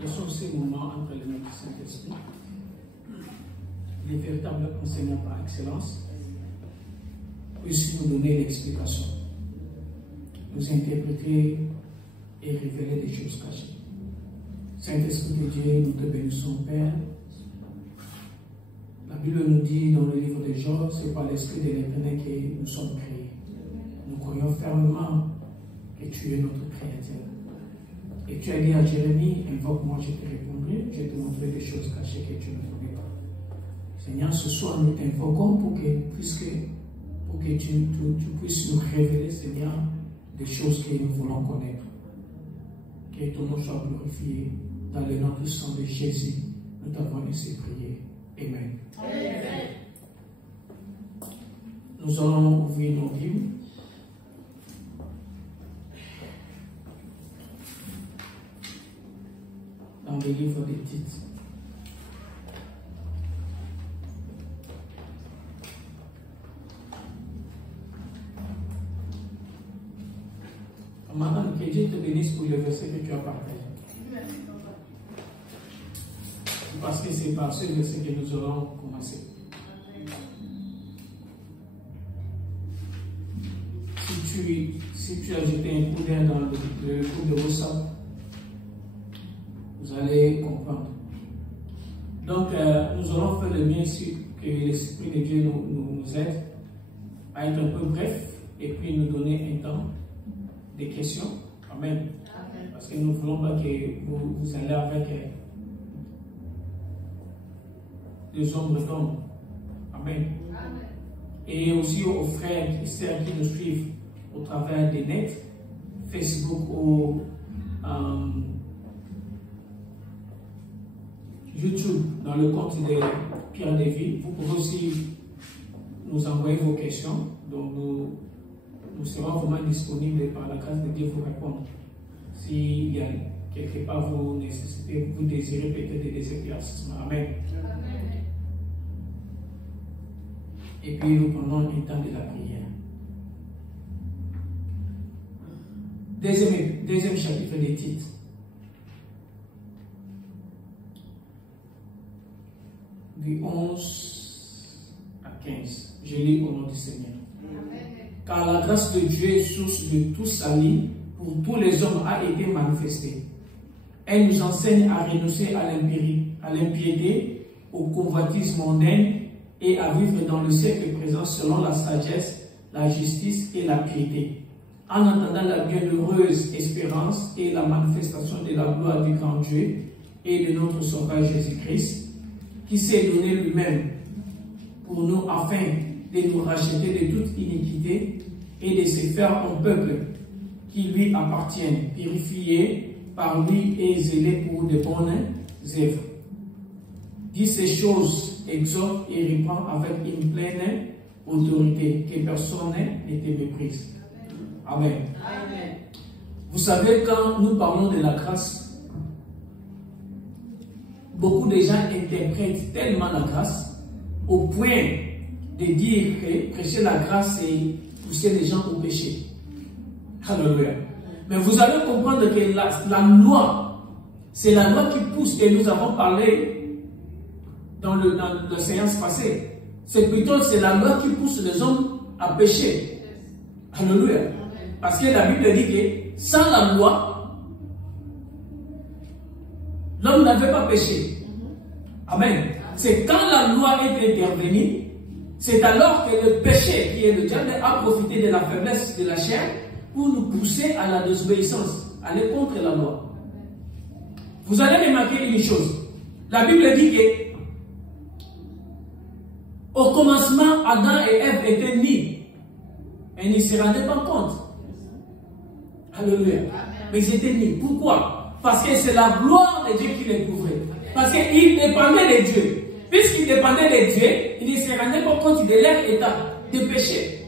Laissons ces moments entre les mains du Saint-Esprit, les véritables enseignants par excellence, puissent nous donner l'explication, nous interpréter et révéler des choses cachées. Saint-Esprit de Dieu, nous te bénissons, Père. La Bible nous dit dans le livre de Job, c'est par l'Esprit de l'Éternel que nous sommes créés. Nous croyons fermement que tu es notre Créateur. Et tu as dit à Jérémie, invoque-moi, je te répondrai, je te montrerai des choses cachées que tu ne connais pas. Seigneur, ce soir, nous t'invoquons pour que tu puisses nous révéler, Seigneur, des choses que nous voulons connaître. Que ton nom soit glorifié dans le nom puissant de Jésus. Nous t'avons laissé prier. Amen. Amen. Nous allons ouvrir nos Bibles. Dans le livre des Titres. Madame, que Dieu te bénisse pour le verset que tu as partagé. Parce que c'est par ce verset que nous allons commencer. Si tu as jeté un coup d'œil dans le groupe de WhatsApp, vous allez comprendre. Donc, nous allons faire le mieux que l'Esprit de Dieu nous aide à être un peu bref et puis nous donner un temps des questions. Amen. Amen. Parce que nous ne voulons pas que vous allez avec des ombres d'ombre. Amen. Amen. Et aussi aux frères et sœurs qui nous suivent au travers des nets, Facebook ou YouTube, dans le compte de Pierre Lévy. Vous pouvez aussi nous envoyer vos questions. Donc nous serons vraiment disponibles par la grâce de Dieu pour répondre. S'il y a quelque part vous nécessitez, vous désirez peut-être des éclaircissements. Amen. Amen. Et puis nous prenons un temps de la prière. Deuxième chapitre des Titres. Du 11 à 15. Je lis au nom du Seigneur. Amen. Car la grâce de Dieu, source de tout salut, pour tous les hommes a été manifestée. Elle nous enseigne à renoncer à l'impiété, aux convoitises mondaines et à vivre dans le siècle présent selon la sagesse, la justice et la piété, en attendant la bienheureuse espérance et la manifestation de la gloire du grand Dieu et de notre Sauveur Jésus-Christ, qui s'est donné lui-même pour nous afin de nous racheter de toute iniquité et de se faire un peuple qui lui appartient, purifié par lui et zélé pour de bonnes œuvres. Dit ces choses, exhorte et reprend avec une pleine autorité, que personne ne te méprise. Amen. Amen. Vous savez, quand nous parlons de la grâce, beaucoup de gens interprètent tellement la grâce au point de dire que prêcher la grâce, c'est pousser les gens au péché. Alléluia. Mais vous allez comprendre que la loi, c'est la loi qui pousse, et nous avons parlé dans la séance passée. C'est plutôt la loi qui pousse les hommes à pécher. Alléluia. Parce que la Bible dit que sans la loi, l'homme n'avait pas péché. Amen. C'est quand la loi est intervenue, c'est alors que le péché, qui est le diable, a profité de la faiblesse de la chair pour nous pousser à la désobéissance, aller contre la loi. Vous allez remarquer une chose. La Bible dit que au commencement, Adam et Ève étaient nés et ne se rendaient pas compte. Alléluia. Mais ils étaient nés. Pourquoi? Parce que c'est la gloire de Dieu qui les couvrait. Parce qu'ils dépendaient de Dieu. Puisqu'ils dépendaient de Dieu, ils ne se rendaient pas compte de leur état de péché.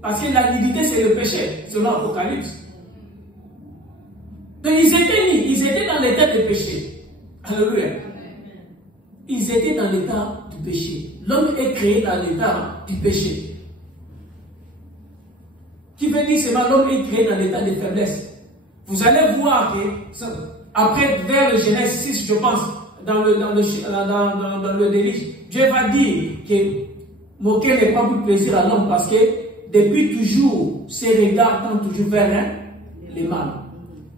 Parce que la nudité, c'est le péché, selon l'Apocalypse. Donc ils étaient nés, ils étaient dans l'état de péché. Alléluia. Ils étaient dans l'état du péché. L'homme est créé dans l'état du péché. Qui veut dire seulement l'homme est créé dans l'état de faiblesse. Vous allez voir que, après, vers le Genèse 6, je pense, dans le délice, Dieu va dire que moquer n'est pas plus plaisir à l'homme parce que depuis toujours, ses regards tendent toujours vers les mâles.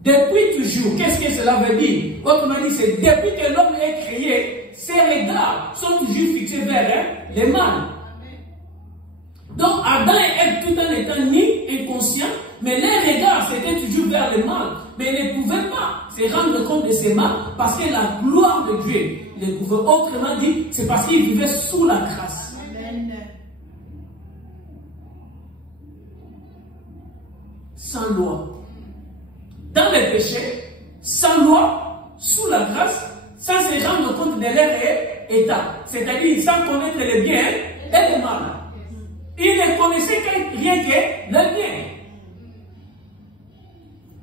Depuis toujours, qu'est-ce que cela veut dire? Autrement dit, c'est depuis que l'homme est créé, ses regards sont toujours fixés vers les mâles. Donc Adam et Ève, tout en étant ni inconscients, mais les regards c'était toujours vers les mâles. Mais ils ne pouvaient pas se rendre compte de ces mâles parce que la gloire de Dieu les couvrait. Autrement dit, c'est parce qu'ils vivaient sous la grâce. Sans loi. Dans les péchés, sans loi, sous la grâce, sans se rendre compte de leur état. C'est-à-dire sans connaître les biens et les mal. Ils ne connaissaient rien que le bien.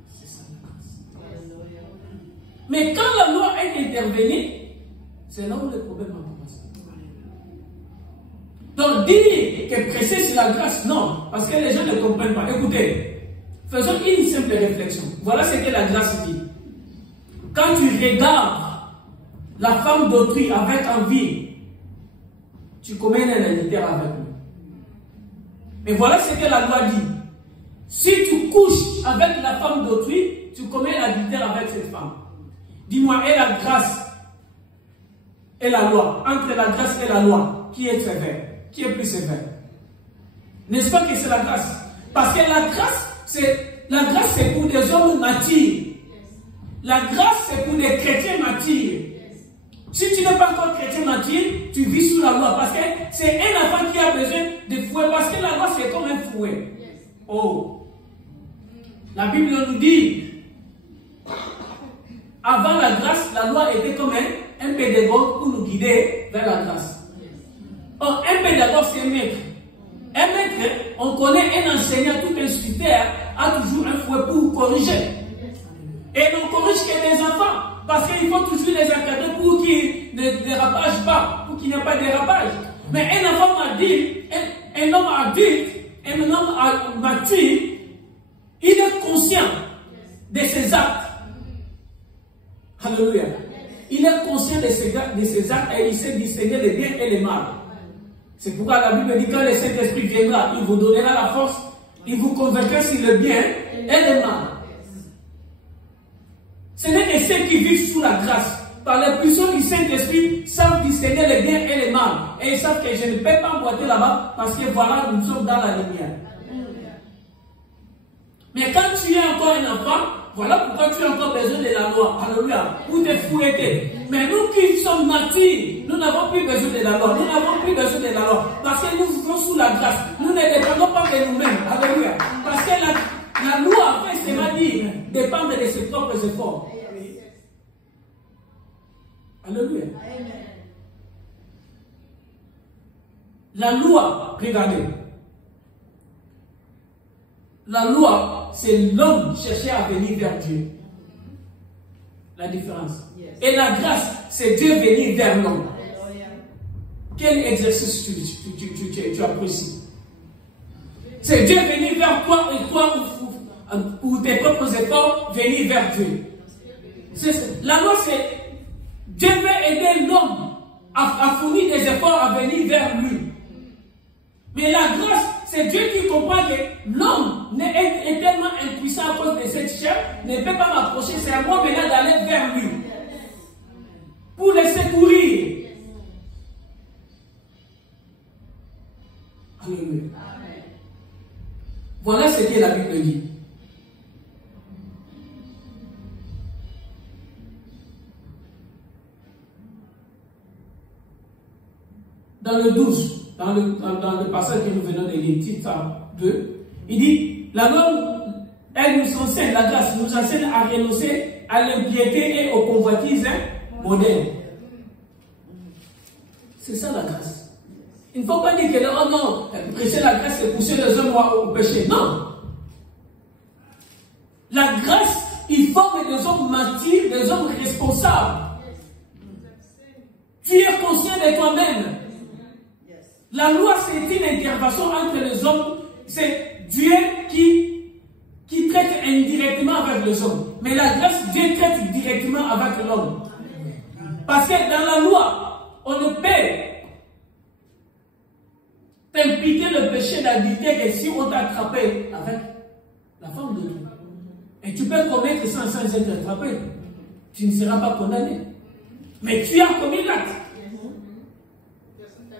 C'est ça la grâce. Mais quand la loi est intervenue, c'est là où le problème a commencé. Donc dire que presser sur la grâce, non, parce que les gens ne comprennent pas. Écoutez, faisons une simple réflexion. Voilà ce que la grâce dit. Quand tu regardes la femme d'autrui avec envie, tu commets un adultère avec lui. Mais voilà ce que la loi dit. Si tu couches avec la femme d'autrui, tu commets un adultère avec cette femme. Dis-moi, et la grâce et la loi, entre la grâce et la loi, qui est sévère? Qui est plus sévère? N'est-ce pas que c'est la grâce? Parce que la grâce, c'est pour des hommes matures. La grâce, c'est pour des chrétiens matures. Si tu n'es pas encore chrétien mature, tu vis sous la loi. Parce que c'est un enfant qui a besoin de fouet. Parce que la loi, c'est comme un fouet. Oh. La Bible nous dit, avant la grâce, la loi était comme un pédagogue pour nous guider vers la grâce. Or, un pédagogue, c'est un maître. Un maître, on connaît un enseignant, tout instructeur, a toujours un fouet pour corriger. Et on corrige que les enfants. Parce qu'il faut toujours les encadrer pour qu'ils ne dérapagent pas, pour qu'il n'y ait pas de dérapage. Mais un enfant adulte, un homme adulte, un homme mature, il est conscient de ses actes. Alléluia. Il est conscient de ses actes et il sait distinguer les biens et les mal. C'est pourquoi la Bible dit que quand le Saint-Esprit viendra, il vous donnera la force, il vous convaincra sur le bien et le mal. Ce n'est que ceux qui vivent sous la grâce, par la puissance du Saint-Esprit, savent distinguer les biens et les mal. Et ils savent que je ne peux pas emboîter là-bas parce que voilà, nous sommes dans la lumière. Mais quand tu es encore un enfant, voilà pourquoi tu as encore besoin de la loi. Alléluia. Pour te fouetter. Mais nous qui sommes matures, nous n'avons plus besoin de la loi. Nous n'avons plus besoin de la loi. Parce que nous vivons sous la grâce. Nous ne dépendons pas de nous-mêmes. Alléluia. Parce que la loi, après, c'est va dire, dépendre de ses propres efforts. Alléluia. La loi, regardez. La loi, c'est l'homme chercher à venir vers Dieu. La différence. Et la grâce, c'est Dieu venir vers l'homme. Quel exercice tu apprécies? C'est Dieu venir vers toi et toi, pour tes propres efforts, venir vers Dieu. La loi, c'est Dieu veut aider l'homme à fournir des efforts à venir vers lui. Mais la grâce, c'est Dieu qui comprend que l'homme est tellement impuissant à cause de cette chair, ne peut pas m'approcher, c'est à moi maintenant d'aller vers lui. Pour le secourir. Alléluia. Voilà ce que la Bible dit. Dans le 12, dans le passage que nous venons de lire, titre 2, il dit, la loi, elle nous enseigne, la grâce nous enseigne à renoncer à l'impiété et aux convoitises modernes. C'est ça la grâce. Il ne faut pas dire que, oh non, prêcher la grâce, c'est pousser les hommes au péché. Non. La grâce, il forme des hommes matures, des hommes responsables. Tu es conscient de toi-même. La loi, c'est une intervention entre les hommes. C'est Dieu qui qui traite indirectement avec les hommes. Mais la grâce, Dieu traite directement avec l'homme. Parce que dans la loi, on ne peut t'impliquer le péché d'adultère que si on t'a attrapé avec la femme de Dieu. Et tu peux commettre ça sans être attrapé. Tu ne seras pas condamné. Mais tu as commis l'acte.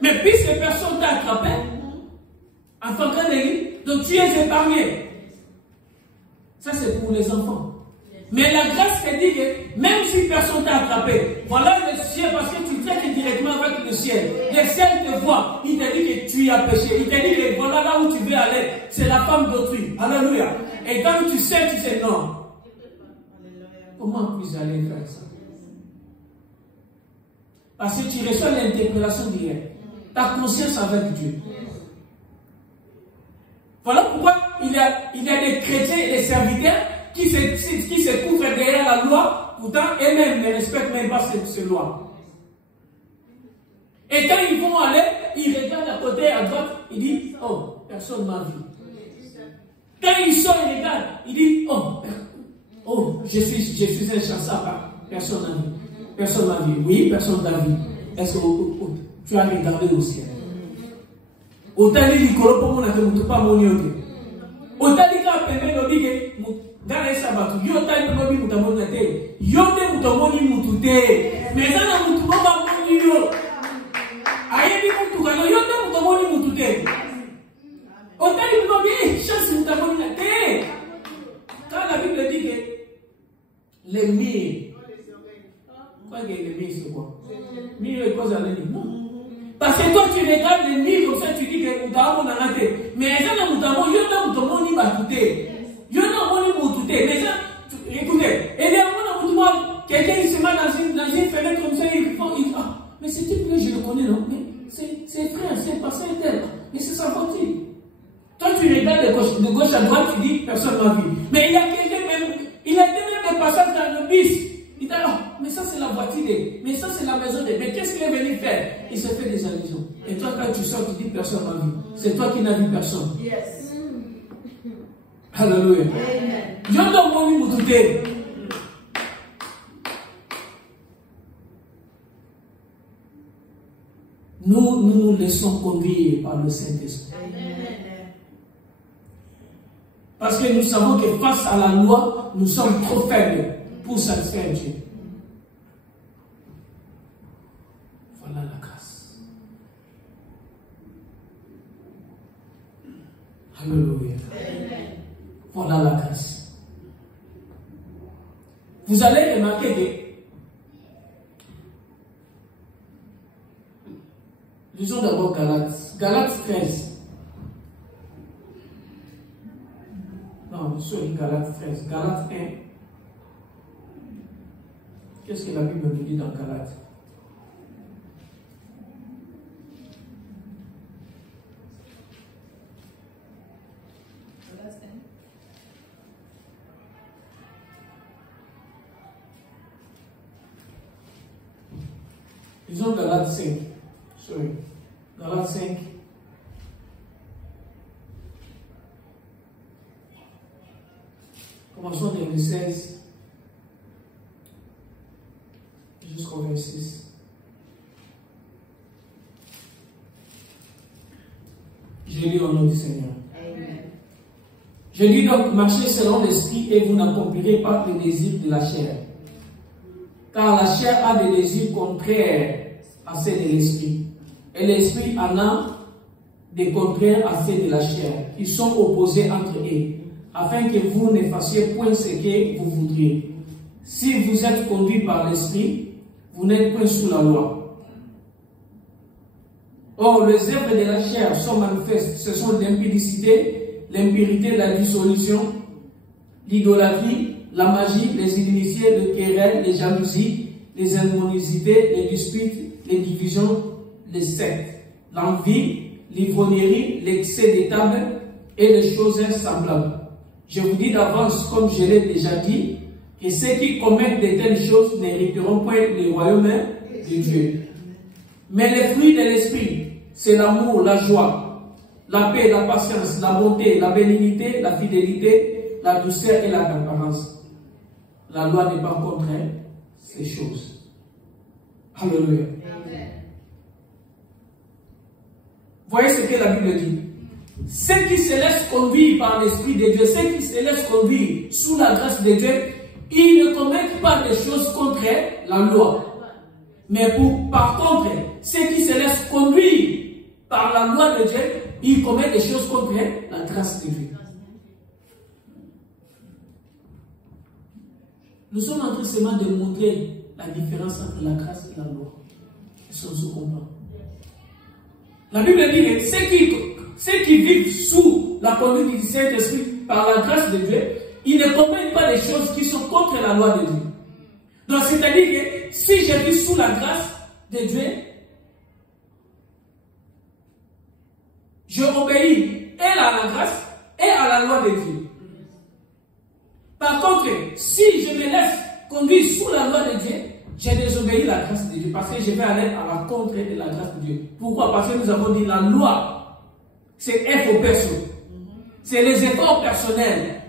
Mais puisque personne t'a attrapé, en tant qu'un donc tu es épargné. Ça c'est pour les enfants. Mais la grâce te dit que même si personne t'a attrapé, voilà le ciel, parce que tu traites directement avec le ciel. Le ciel te voit, il te dit que tu as péché. Il te dit que voilà là où tu veux aller, c'est la femme d'autrui. Alléluia. Et quand tu sais non. Comment puis-je aller faire ça? Parce que tu reçois l'interpellation directe. Ta conscience avec Dieu. Voilà pourquoi il y a des chrétiens et des serviteurs qui se couvrent derrière la loi, pourtant eux-mêmes ne respectent même pas ces lois. Et quand ils vont aller, ils regardent à côté, à droite, ils disent, oh, personne m'a vu. Quand ils sortent, ils regardent, ils disent, oh, je suis un chasseur, personne m'a vu. Personne m'a vu. Oui, personne t'a vu. Est-ce que tu as regardé au ciel? Autant dit que pour ne pas mon autant dit qu'à permettre de dire que dans les sabbats, il y a autant de gens qui ont été. Il y a autant de gens qui ont été. Mais dans la moutou, on va mourir. Aïe, il y a autant de gens qui ont été. Autant de gens qui ont chance de été. Quand la Bible dit que les mires, quoi que les mires, c'est quoi? Mire est quoi ça veut dire? Non. Parce que toi tu regardes les mille comme ça, tu dis que Moutamo n'a raté. Mais quand Moutamo, il y a un Moutamo ni batouté. Il y a un Moutamo ni mais ça, écoutez, et il y a un Moutamo, quelqu'un il se met dans une fenêtre comme ça, il dit, ah, mais ce type-là, je le connais, non? Mais c'est frère, c'est passé tel. Mais c'est sa voiture. Toi tu regardes de gauche à droite, tu dis, personne m'a vu. Mais il y a quelqu'un même, il a été même un passage dans le bus. Il dit, ah, mais ça c'est la voiture, mais ça c'est la maison de. Mais qu'est-ce qu'il est venu faire? Il se fait des allusions. Et toi, quand tu sors, tu dis personne m'a vu. C'est toi qui n'as vu personne. Yes. Alléluia. Je dois vous douter. Nous nous laissons conduire par le Saint-Esprit. Parce que nous savons que face à la loi, nous sommes trop faibles pour satisfaire Dieu. Voilà la grâce. Alléluia. Voilà la grâce. Vous allez remarquer que, lisons d'abord Galates. Galates 13. Non, sorry, Galates 13. Galates 1. Qu'est-ce que la Bible nous dit dans Galates? Disons Galates 5. Sorry. Galates 5. Commençons du verset 16 jusqu'au 26. Je lis au nom du Seigneur. Amen. Je dis donc, marchez selon l'esprit et vous n'accomplirez pas les désirs de la chair. Car la chair a des désirs contraires à ceux de l'esprit. Et l'esprit en a des contraires à ceux de la chair, qui sont opposés entre eux, afin que vous ne fassiez point ce que vous voudriez. Si vous êtes conduit par l'esprit, vous n'êtes point sous la loi. Or, les œuvres de la chair sont manifestes. Ce sont l'impudicité, l'impurité, la dissolution, l'idolâtrie, la magie, les initiés, les querelles, les jalousies, les immonicités, les disputes, les divisions, les sectes, l'envie, l'ivrognerie, l'excès des tables et les choses semblables. Je vous dis d'avance, comme je l'ai déjà dit, que ceux qui commettent de telles choses n'hériteront point le royaume de Dieu. Mais les fruits de l'esprit, c'est l'amour, la joie, la paix, la patience, la bonté, la bénignité, la fidélité, la douceur et la tempérance. La loi n'est pas contre ces choses. Alléluia. Voyez ce que la Bible dit. Ceux qui se laissent conduire par l'Esprit de Dieu, ceux qui se laissent conduire sous la grâce de Dieu, ils ne commettent pas des choses contre la loi. Mais par contre, ceux qui se laissent conduire par la loi de Dieu, ils commettent des choses contre la grâce de Dieu. Nous sommes en train seulement de montrer la différence entre la grâce et la loi. Et ça, on se comprend. La Bible dit que ceux qui vivent sous la conduite du Saint-Esprit par la grâce de Dieu, ils ne commettent pas des choses qui sont contre la loi de Dieu. Donc, c'est-à-dire que si je vis sous la grâce de Dieu, je obéis et à la grâce et à la loi de Dieu. Par contre, si je me laisse conduire sous la loi de Dieu, j'ai désobéi la grâce de Dieu parce que je vais aller à la contre de la grâce de Dieu. Pourquoi? Parce que nous avons dit la loi, c'est être au perso. C'est les efforts personnels.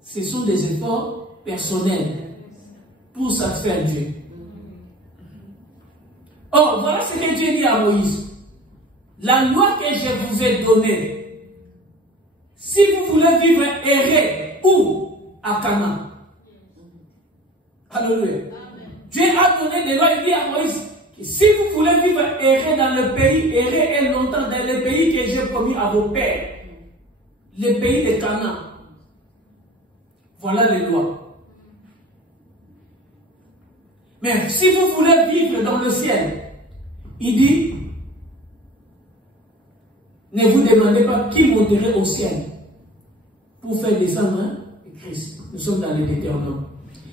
Ce sont des efforts personnels pour satisfaire Dieu. Or, voilà ce que Dieu dit à Moïse. La loi que je vous ai donnée, si vous voulez vivre errer, où? À Canaan. Alléluia. Dieu a donné des lois, il dit à Moïse, si vous voulez vivre errer dans le pays, errer longtemps dans le pays que j'ai promis à vos pères, le pays de Canaan, voilà les lois. Mais si vous voulez vivre dans le ciel, il dit, ne vous demandez pas qui monterait au ciel pour faire descendre Christ. Nous sommes dans les Deutéronomes.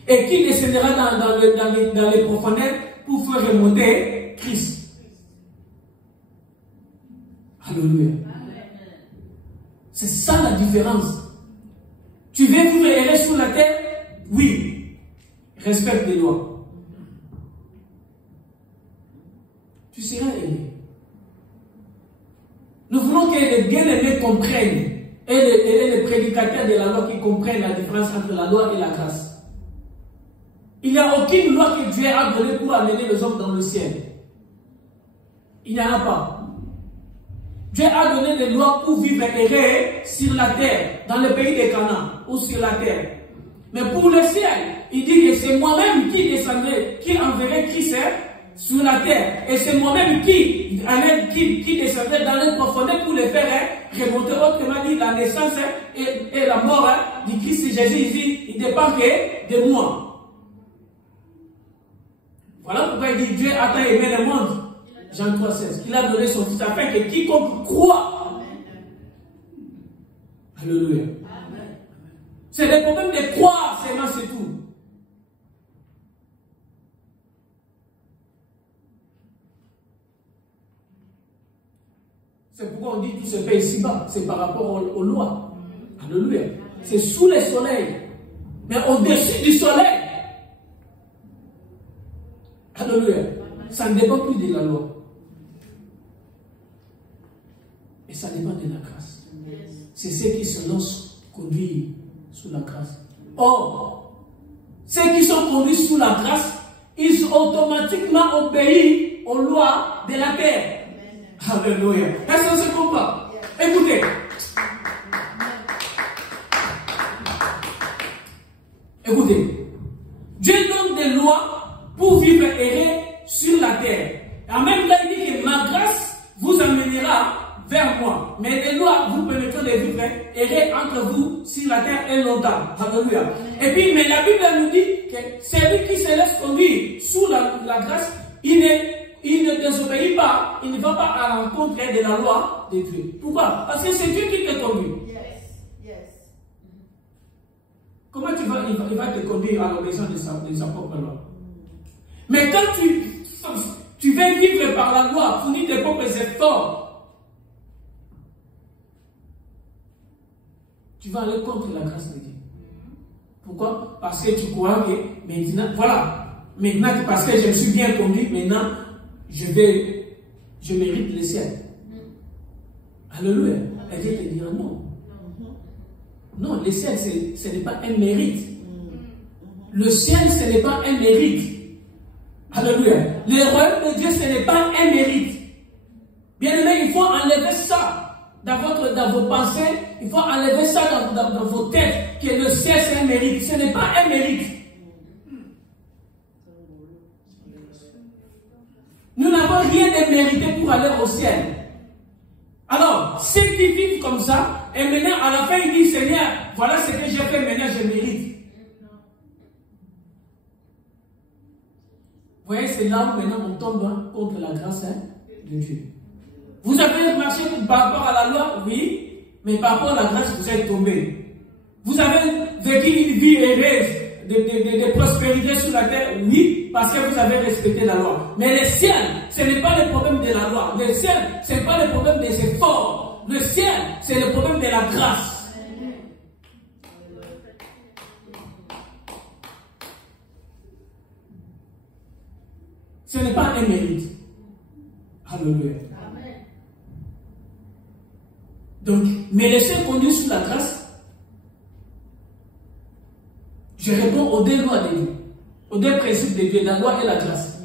Et qui descendra dans les profondeurs pour faire remonter Christ. Alléluia. C'est ça la différence. Tu veux vivre errer sur la terre? Oui. Respecte les lois. Tu seras aimé. Nous voulons que les bien-aimés comprennent, et les prédicateurs de la loi qui comprennent la différence entre la loi et la grâce. Il n'y a aucune loi que Dieu a donnée pour amener les hommes dans le ciel. Il n'y en a pas. Dieu a donné des lois pour vivre errer sur la terre, dans le pays de Canaan, ou sur la terre. Mais pour le ciel, il dit que c'est moi-même qui descendrai, qui enverrai Christ sur la terre. Et c'est moi-même qui descendrai dans les profondeurs pour les faire remonter. Autrement dit, la naissance et la mort du Christ Jésus, ici, il dépend que de moi. Voilà pourquoi il dit Dieu a tant aimé le monde. Jean 3,16. Il a donné son fils afin que quiconque croit. Alléluia. C'est le problème de croire seulement, c'est tout. C'est pourquoi on dit tout se fait ici-bas. C'est par rapport aux lois. Alléluia. C'est sous le soleil. Mais au-dessus du soleil. Alléluia. Ça ne dépend plus de la loi. Et ça dépend de la grâce. C'est ceux qui se lancent conduire sous la grâce. Or, ceux qui sont conduits sous la grâce, ils automatiquement obéissent aux lois de la terre. Alléluia. Est-ce qu'on se comprend? Écoutez. Écoutez. Dieu donne des lois pour vivre errer sur la terre. En même temps, il dit que ma grâce vous amènera vers moi. Mais les lois vous permettront de vivre errer entre vous sur la terre et longtemps. Alléluia. Et puis, mais la Bible nous dit que celui qui se laisse conduire sous la grâce, il ne désobéit pas, il ne va pas à l'encontre de la loi de Dieu. Pourquoi? Parce que c'est Dieu qui te conduit. Comment il va te conduire à l'obéissance de sa propre loi? Mais quand tu veux vivre par la loi, fournir tes propres efforts, tu vas aller contre la grâce de Dieu. Pourquoi? Parce que tu crois que maintenant, voilà, maintenant parce que je me suis bien conduit, maintenant je mérite le ciel. Alléluia. Et Dieu te dira non. Non, le ciel, ce n'est pas un mérite. Le ciel, ce n'est pas un mérite. Alléluia. Le royaume de Dieu, ce n'est pas un mérite. Bien aimé, il faut enlever ça dans vos pensées. Il faut enlever ça dans vos têtes. Que le ciel, c'est un mérite. Ce n'est pas un mérite. Nous n'avons rien de mérité pour aller au ciel. Alors, ceux qui vivent comme ça, et maintenant, à la fin, ils disent, Seigneur, voilà ce que j'ai fait, maintenant je mérite. Vous voyez, c'est là où maintenant on tombe contre la grâce de Dieu. Vous avez marché par rapport à la loi, oui, mais par rapport à la grâce, vous êtes tombé. Vous avez vécu une vie heureuse, de prospérité sur la terre, oui, parce que vous avez respecté la loi. Mais le ciel, ce n'est pas le problème de la loi. Le ciel, ce n'est pas le problème des efforts. Le ciel, c'est le problème de la grâce. Ce n'est pas un mérite. Alléluia. Donc, me laisser conduire sous la grâce, je réponds aux deux lois de Dieu, aux deux principes de Dieu, la loi et la grâce.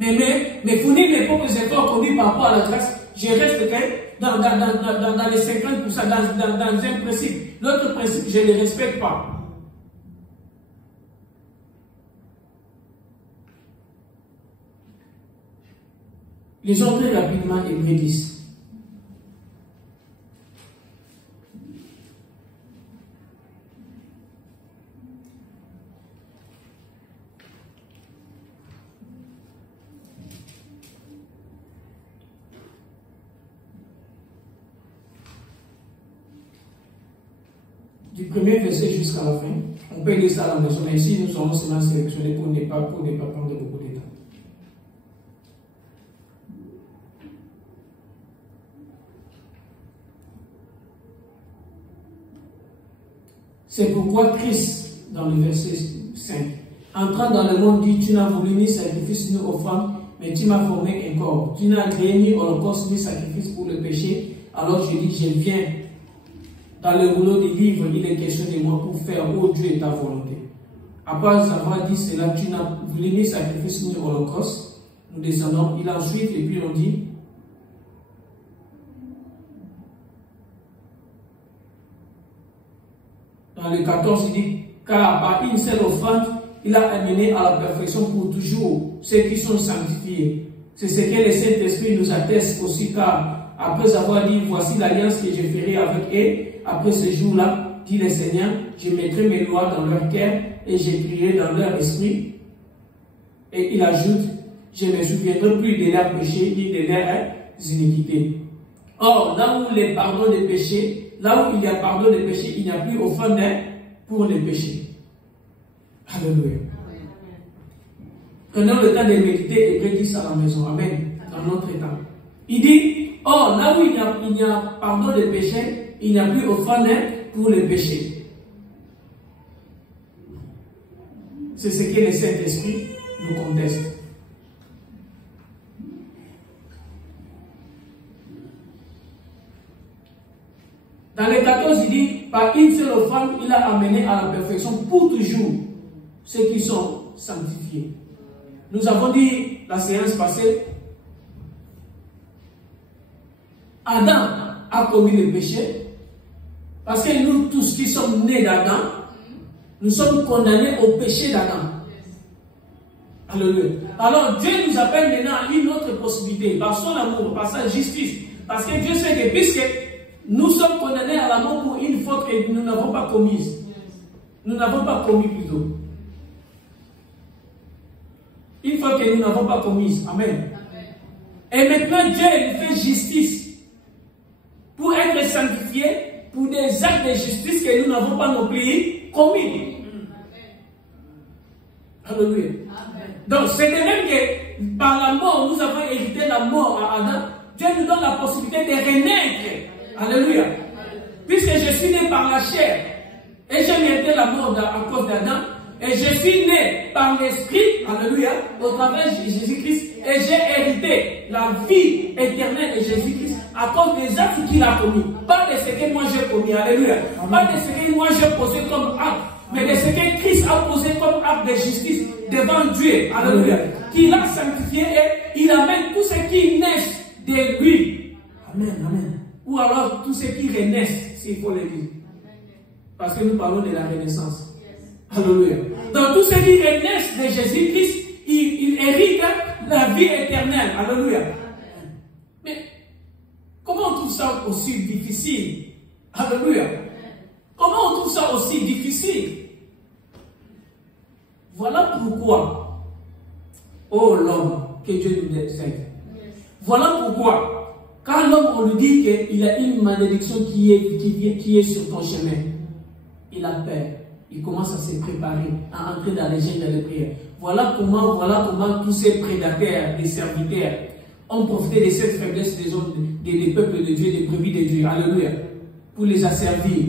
Mais fournir mes propres efforts conduits par rapport à la grâce, je reste dans les 50%, dans un principe. L'autre principe, je ne le respecte pas. Les gens très rapidement, Hébreux 10. Du premier verset jusqu'à la fin, on peut lire ça à la maison, mais ici nous sommes seulement sélectionnés pour ne pas prendre beaucoup de temps. C'est pourquoi Christ, dans le verset 5, entrant dans le monde, dit, tu n'as voulu ni sacrifice ni offrande, mais tu m'as formé un corps. Tu n'as créé ni holocauste ni sacrifice pour le péché. Alors je dis, je viens. Dans le rouleau des livres, il est question de moi pour faire, ô Dieu, ta volonté. Après avoir dit cela, tu n'as voulu ni sacrifice ni holocauste. Nous descendons, il ensuite, et puis on dit, dans le 14, il dit, car par une seule offrande, il a amené à la perfection pour toujours ceux qui sont sanctifiés. C'est ce que le Saint-Esprit nous atteste aussi, car après avoir dit, voici l'alliance que je ferai avec eux, après ce jour-là, dit le Seigneur, je mettrai mes lois dans leur cœur et j'écrirai dans leur esprit. Et il ajoute, je ne me souviendrai plus de leurs péchés ni de leurs iniquités. Or, là où les pardons des péchés, là où il y a pardon des péchés, il n'y a plus offrande pour les péchés. Alléluia. Prenons le temps de méditer et prédire ça à la maison. Amen. Dans notre temps. Il dit, or, là où il y a pardon des péchés, il n'y a plus offrande pour les péchés. C'est ce que le Saint-Esprit nous conteste. Dans le 14, il dit, par une seule offrande, il a amené à la perfection pour toujours ceux qui sont sanctifiés. Nous avons dit la séance passée, Adam a commis le péché, parce que nous tous qui sommes nés d'Adam, nous sommes condamnés au péché d'Adam. Alléluia. Alors Dieu nous appelle maintenant à une autre possibilité, par son amour, par sa justice, parce que Dieu sait que puisque nous sommes condamnés à la mort pour une faute que nous n'avons pas commise. Nous n'avons pas commis plutôt. Une faute que nous n'avons pas commise. Amen. Et maintenant Dieu fait justice pour être sanctifié pour des actes de justice que nous n'avons pas non plus commis. Alléluia. Donc c'est de même que par la mort, nous avons évité la mort à Adam. Dieu nous donne la possibilité de renaître. Alléluia. Puisque je suis né par la chair et j'ai mérité la mort à cause d'Adam, et je suis né par l'Esprit, alléluia, au travers de Jésus-Christ, et j'ai hérité la vie éternelle de Jésus-Christ à cause des actes qu'il a commis. Pas de ce que moi j'ai commis, alléluia. Pas de ce que moi j'ai posé comme acte, mais de ce que Christ a posé comme acte de justice devant Dieu, alléluia. Qu'il a sanctifié et il amène tout ce qui naît de lui. Amen, amen. Ou alors tout ce qui renaissent, s'il faut le dire. Parce que nous parlons de la renaissance. Alléluia. Donc tout ce qui renaissent de Jésus-Christ, il hérite la vie éternelle. Alléluia. Mais comment on trouve ça aussi difficile? Alléluia. Comment on trouve ça aussi difficile? Voilà pourquoi, oh l'homme, que Dieu nous aide. Voilà pourquoi, quand l'homme, on lui dit qu'il a une malédiction qui est sur ton chemin, il a peur. Il commence à se préparer, à entrer dans les gènes de la prière. Voilà comment tous ces prédateurs, des serviteurs, ont profité de cette faiblesse des hommes, des peuples de Dieu, des brebis de Dieu. Alléluia. Pour les asservir.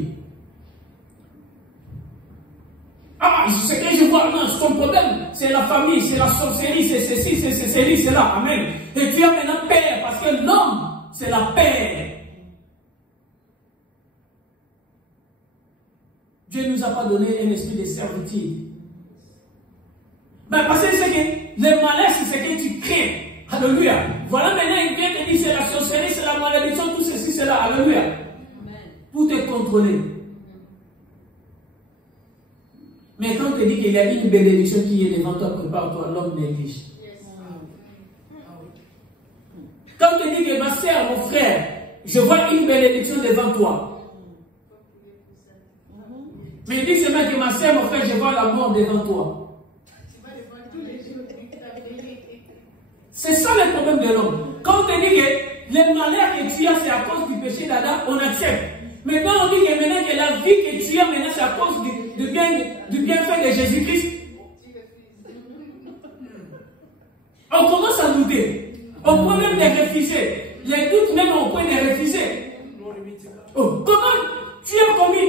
Ah, c'est que je vois, non, son problème, c'est la famille, c'est la sorcellerie, c'est ceci, c'est ceci, c'est là. Amen. Et tu as maintenant peur, parce que l'homme, c'est la paix. Dieu ne nous a pas donné un esprit de servitude. Mais parce que c'est que le malheur, c'est ce que tu crées. Alléluia. Voilà maintenant, il vient te dire c'est la sorcellerie, c'est la malédiction, tout ceci, c'est là. Alléluia. Pour te contrôler. Mais quand on te dit qu'il y a une bénédiction qui est devant toi, prépare-toi, l'homme néglige. Quand on te dit que ma soeur, mon frère, je vois une bénédiction devant toi. Mais dis seulement que ma soeur, mon frère, je vois la mort devant toi. C'est ça le problème de l'homme. Quand on te dit que le malheur que tu as, c'est à cause du péché d'Adam, on accepte. Mais quand on dit que maintenant que la vie que tu as, maintenant c'est à cause du bienfait de Jésus-Christ, on commence à douter. On peut même les refuser. Les doutes même, on peut les refuser. Oh, comment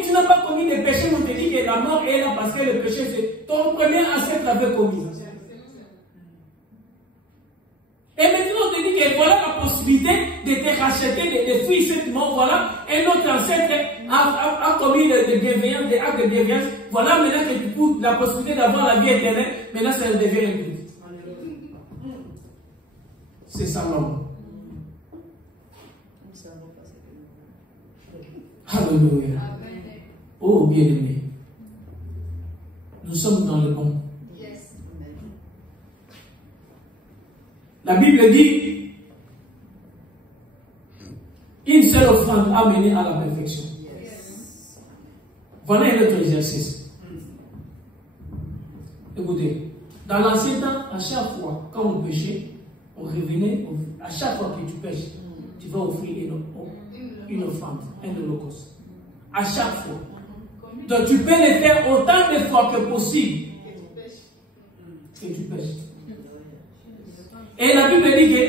tu n'as pas commis des péchés, on te dit que la mort est là parce que le péché, c'est ton premier ancêtre l'avait commis. Et maintenant, on te dit que voilà la possibilité de te racheter, de fuir cette mort. Voilà, un autre ancêtre a commis des bienveillances, des actes de bienveillance. Voilà maintenant que tu trouves la possibilité d'avoir la vie éternelle. Maintenant, ça devient un doute. C'est ça l'homme. Alléluia. Oh bien-aimé, nous sommes dans le bon. La Bible dit une seule offrande a mené à la perfection. Voilà un autre exercice. Écoutez, dans l'ancien temps, à chaque fois, quand on péchait, on revenait, à chaque fois que tu pêches, tu vas offrir une offrande, un holocauste. À chaque fois. Donc tu peux le faire autant de fois que possible. Que tu pêches. Et la Bible dit que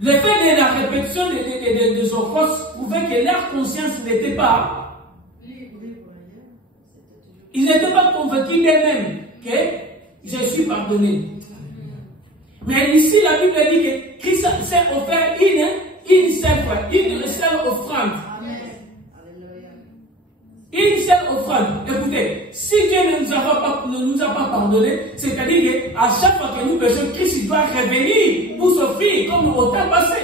le fait de la répétition des holocaustes prouvait que leur conscience n'était pas. Ils n'étaient pas convaincus d'eux-mêmes que je suis pardonné. Mais ici, la Bible dit que Christ s'est offert une seule offrande. Une seule offrande. Écoutez, si Dieu ne nous a pas pardonné, c'est-à-dire qu'à chaque fois que nous péchons, Christ doit revenir pour s'offrir comme au temps passé.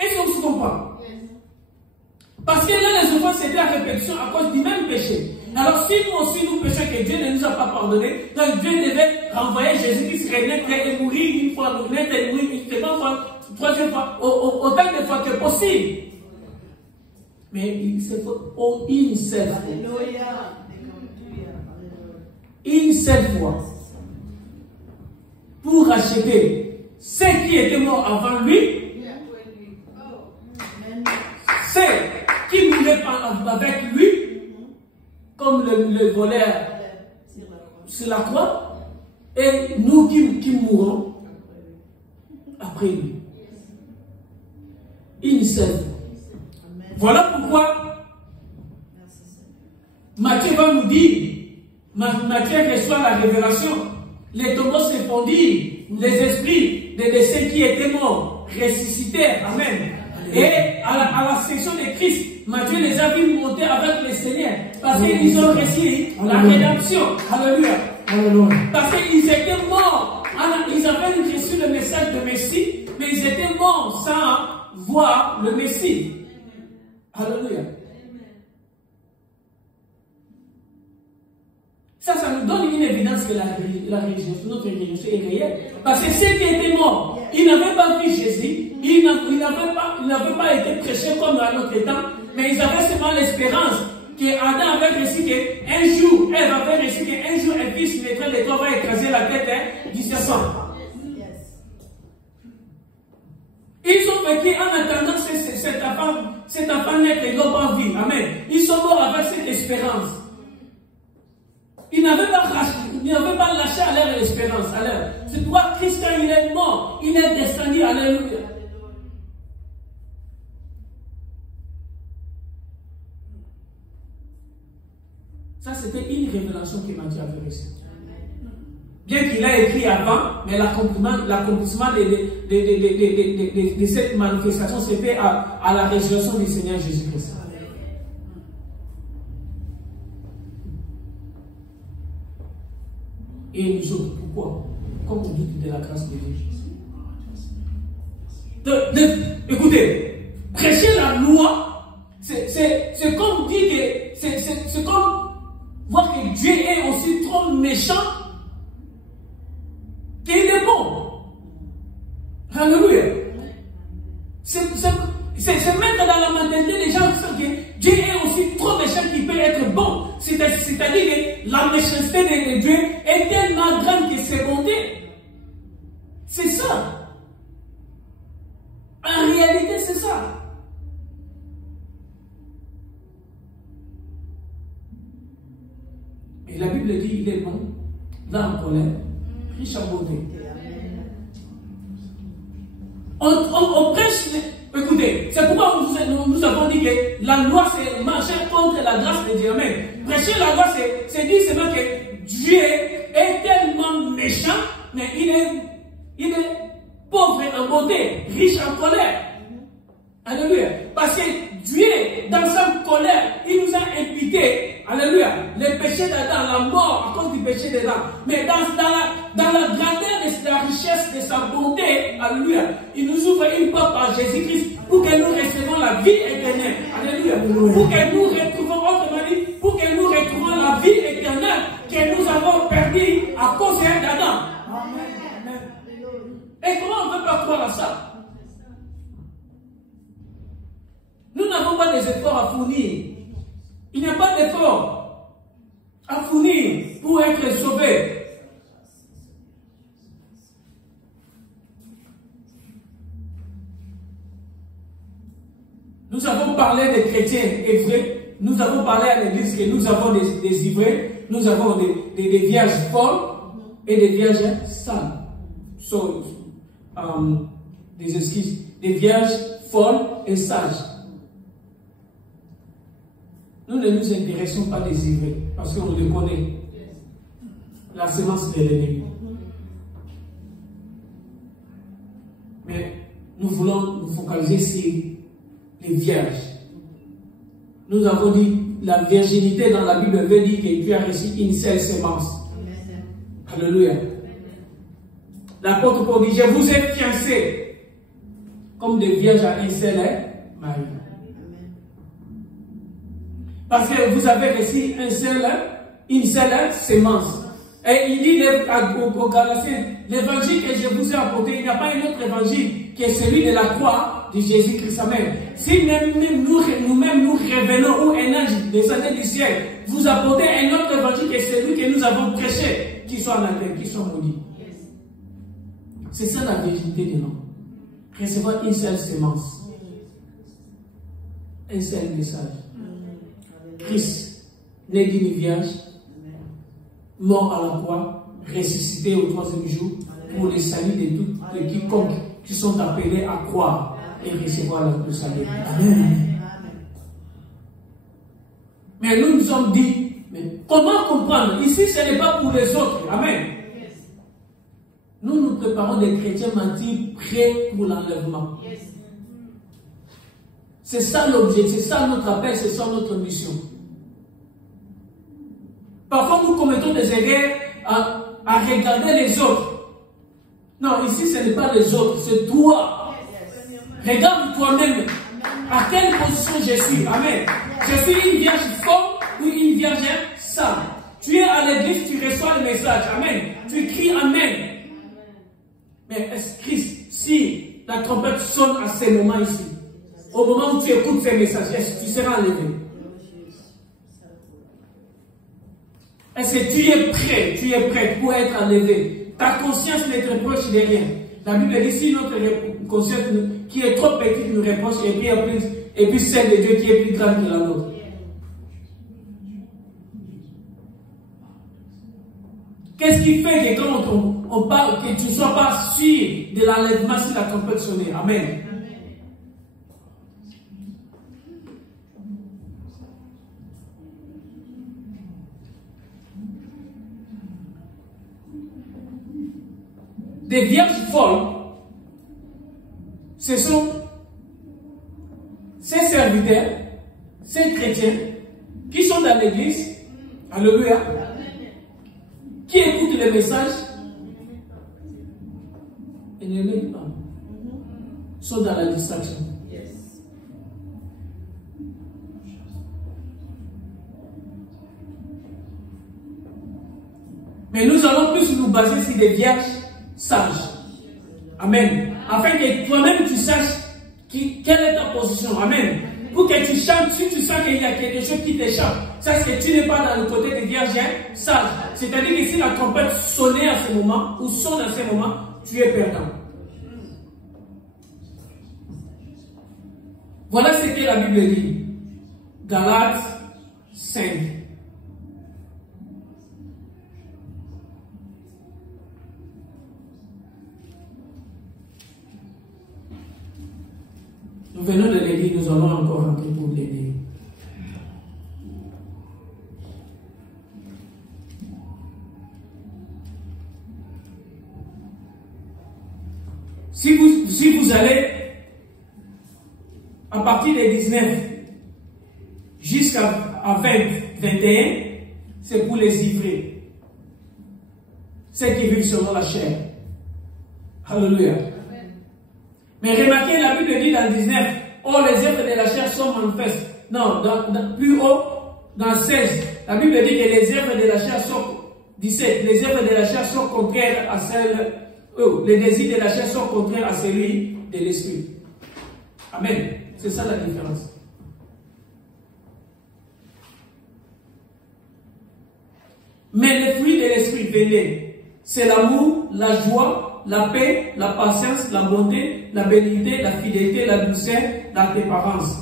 Est-ce que vous comprenez? Parce que là, les offrandes, c'était la répétition à cause du même péché. Alors, si nous aussi nous péchons que Dieu ne nous a pas pardonné, donc Dieu devait renvoyer Jésus-Christ renaître et mourir une fois, renaître et mourir une seconde fois, troisième fois, autant de fois que possible. Mais il se faut une seule fois. Une seule fois. Pour racheter ceux qui étaient morts avant lui, ceux qui mouraient avec lui, comme le voleur sur la croix, et nous qui mourrons après lui. Une seule fois. Voilà pourquoi Matthieu va nous dire Matthieu reçoit la révélation. Les tombeaux se fondirent. Les esprits de ceux qui étaient morts ressuscitèrent. Amen. Et à la section de Christ, Matthieu les a vus monter avec le Seigneur. Parce qu'ils ont reçu la rédemption. Alléluia. Parce qu'ils étaient morts. Ils avaient reçu le message de Messie, mais ils étaient morts sans voir le Messie. Alléluia. Ça nous donne une évidence que notre religion est réelle. Parce que ceux qui étaient morts, ils n'avaient pas vu Jésus, ils n'avaient pas été prêchés comme à notre temps, mais ils avaient seulement l'espérance qu'Adam avait reçu qu'un jour, Ève avait reçu qu'un jour un fils naîtra de toi va écraser la tête du serpent. Ils ont vécu en attendant cet enfant naître, ils n'ont pas vu. Amen. Ils sont morts avec cette espérance. Ils n'avaient pas lâché à leur espérance. C'est pourquoi Christ, quand il est mort, il est descendu. Alléluia. Ça, c'était une révélation que Matthieu avait reçue. Bien qu'il a écrit avant, mais l'accomplissement de cette manifestation s'est fait à la résurrection du Seigneur Jésus-Christ. Et nous autres, pourquoi? Comme on dit de la grâce de Dieu. Écoutez, prêcher la loi, c'est comme dire que c'est comme voir que Dieu est aussi trop méchant qu'il est bon. Alléluia. C'est mettre dans la mentalité des gens que Dieu est aussi trop méchant qu'il peut être bon. C'est-à-dire que la méchanceté de Dieu est tellement grande que c'est bonté. C'est ça. En réalité, c'est ça. Et la Bible dit il est bon, là en colère, riche en bonté. On prêche, écoutez, c'est pourquoi nous avons dit que la loi c'est marcher contre la grâce de Dieu. Amen. Prêcher la loi c'est dire seulement que Dieu est tellement méchant, mais il est pauvre en bonté, riche en colère. Alléluia. Parce que Dieu, dans sa colère, il nous a imputé, alléluia, les péchés d'Adam, la mort à cause du péché d'Adam. Mais dans la grandeur de la richesse de sa bonté, alléluia, il nous ouvre une porte par Jésus-Christ pour que nous recevons la vie éternelle. Alléluia. Pour que nous retrouvons, autrement dit, pour que nous retrouvons la vie éternelle que nous avons perdue à cause d'Adam. Amen. Et comment on ne peut pas croire à ça? Nous n'avons pas des efforts à fournir. Il n'y a pas d'efforts à fournir pour être sauvé. Nous avons parlé des chrétiens ivrais. Nous avons parlé à l'église que nous avons des ivraies. Nous avons des vierges folles et des vierges sales. Des excuses. Des vierges folles et sages. Nous ne nous intéressons pas des ivraies parce qu'on le connaît. La semence de l'ennemi. Mais nous voulons nous focaliser sur les vierges. Nous avons dit la virginité dans la Bible veut dire que Dieu a reçu une seule semence. Alléluia. L'apôtre Paul dit, je vous ai fiancés comme des vierges à un seul mari. Parce que vous avez reçu une seule semence. Et il dit aux Galatiens, l'évangile que je vous ai apporté, il n'y a pas un autre évangile que celui de la croix de Jésus-Christ. Amen. Si nous-mêmes nous revenons ou un ange descendait du ciel, vous apportez un autre évangile que celui que nous avons prêché, qui soit anathème, qui soit maudit. C'est ça la vérité de l'homme. Recevoir une seule semence. Un seul message. Christ, né d'une vierge, mort à la croix, ressuscité au troisième jour, pour le salut de quiconque qui sont appelés à croire et recevoir le salut. Amen. Mais nous nous sommes dit, mais Comment comprendre? Ici, ce n'est pas pour les autres. Amen. Nous nous préparons des chrétiens mentis prêts pour l'enlèvement. C'est ça l'objet, c'est ça notre appel, c'est ça notre mission. Parfois, nous commettons des erreurs à regarder les autres. Non, ici, ce n'est pas les autres, c'est toi. Regarde toi-même. À quelle position je suis? Amen. Je suis une vierge forte ou une vierge sale? Tu es à l'église, tu reçois le message. Amen. Tu cries Amen. Mais est-ce Christ, si la trompette sonne à ces moments ici, au moment où tu écoutes ces messages, est-ce que tu seras enlevé? Est-ce que tu es prêt pour être enlevé? Ta conscience ne te reproche de rien. La Bible dit, si notre conscience qui est trop petite nous reproche, et puis celle de Dieu qui est plus grande que la nôtre. Qu'est-ce qui fait que quand on parle, que tu ne sois pas sûr de l'enlèvement si la trompette sonne? Amen. Des vierges folles, ce sont ces serviteurs, ces chrétiens qui sont dans l'église, alléluia, qui écoutent le message et ne l'aiment pas, sont dans la distraction. Mais nous allons plus nous baser sur des vierges sages. Amen. Afin que toi-même tu saches quelle est ta position. Amen. Pour que tu chantes, si tu sens qu'il y a quelque chose qui t'échappe, sache que tu n'es pas dans le côté des vierges sages. C'est-à-dire que si la trompette sonnait à ce moment, ou sonne à ce moment, tu es perdant. Voilà ce que la Bible dit. Galates 5. Nous venons de l'aider, nous allons encore rentrer pour l'aider. Si vous allez à partir des 19 jusqu'à 20, 21, c'est pour les ivrés. Ceux qui vivent selon la chair. Alléluia. Mais remarquez, la Bible dit dans 19, oh, les œuvres de la chair sont manifestes. Non, plus haut, dans 16, la Bible dit que les œuvres de la chair sont, 17, les œuvres de la chair sont contraires à celles, les désirs de la chair sont contraires à celui de l'esprit. Amen. C'est ça la différence. Mais le fruit de l'esprit, venez, c'est l'amour, la joie, la paix, la patience, la bonté, la bénignité, la fidélité, la douceur, la tempérance.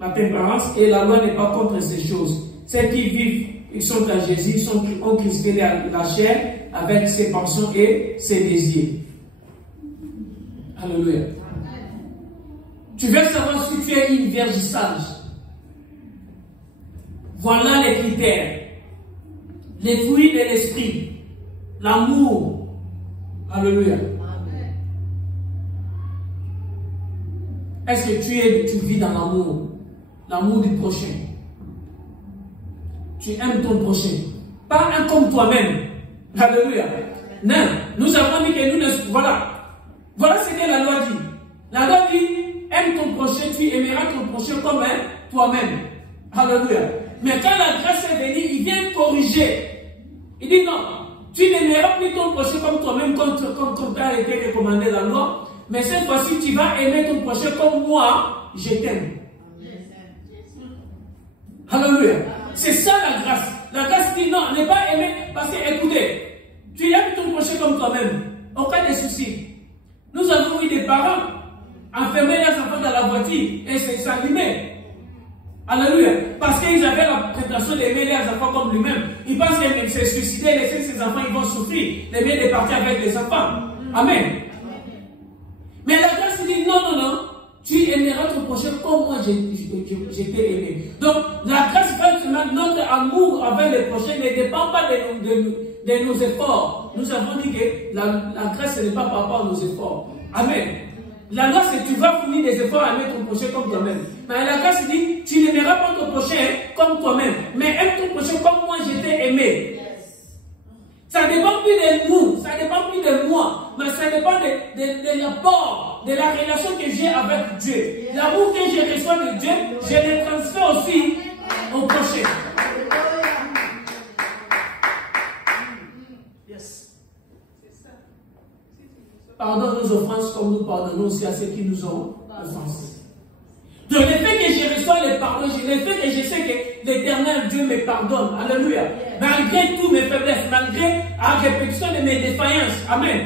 La tempérance et la loi n'est pas contre ces choses. Ceux qui vivent, ils sont à Jésus, ont crucifié la chair avec ses passions et ses désirs. Alléluia. Tu veux savoir si tu es une vierge sage. Voilà les critères. Les fruits de l'esprit. L'amour. Alléluia. Est-ce que tu vis dans l'amour? L'amour du prochain. Tu aimes ton prochain. Pas un comme toi-même. Alléluia. Non. Nous avons dit que nous ne... Voilà. Voilà ce que la loi dit. La loi dit, aime ton prochain, tu aimeras ton prochain comme toi-même. Alléluia. Mais quand la grâce est venue, il vient corriger. Il dit non, tu n'aimeras plus ton prochain comme toi-même, comme tu as été recommandé la loi. Mais cette fois-ci, tu vas aimer ton prochain comme moi, je t'aime. Alléluia. C'est ça la grâce. La grâce dit non, ne pas aimer, parce que écoutez, tu aimes ton prochain comme toi-même. Aucun des soucis. Nous avons eu des parents enfermer les enfants dans la voiture et s'allumer. Alléluia. Parce qu'ils avaient la prétention d'aimer les enfants comme lui-même. Ils pensent qu'ils se suicider, laisser ses enfants, ils vont souffrir. Les mieux de partir avec les enfants. Amen. Mais la grâce dit non, non, non. Tu aimeras ton prochain comme moi je t'ai aimé. Donc la grâce va notre amour avec le prochain ne dépend pas de nos efforts. Nous avons dit que la grâce n'est pas par rapport à nos efforts. Amen. La grâce, c'est que tu vas fournir des efforts à aimer ton prochain comme toi-même. Mais la grâce dit, tu n'aimeras pas ton prochain comme toi-même. Mais aime ton prochain comme moi je t'ai aimé. Ça ne dépend plus de nous, ça ne dépend plus de moi, mais ça dépend de l'apport, de la relation que j'ai avec Dieu. L'amour que je reçois de Dieu, je le transfère aussi au prochain. Yes. Pardonne nos offenses comme nous pardonnons aussi à ceux qui nous ont offensés. Donc le fait que je reçois le pardon, le fait que je sais que l'Éternel Dieu me pardonne, alléluia, malgré toutes mes faiblesses, malgré la répétition de mes défaillances, amen.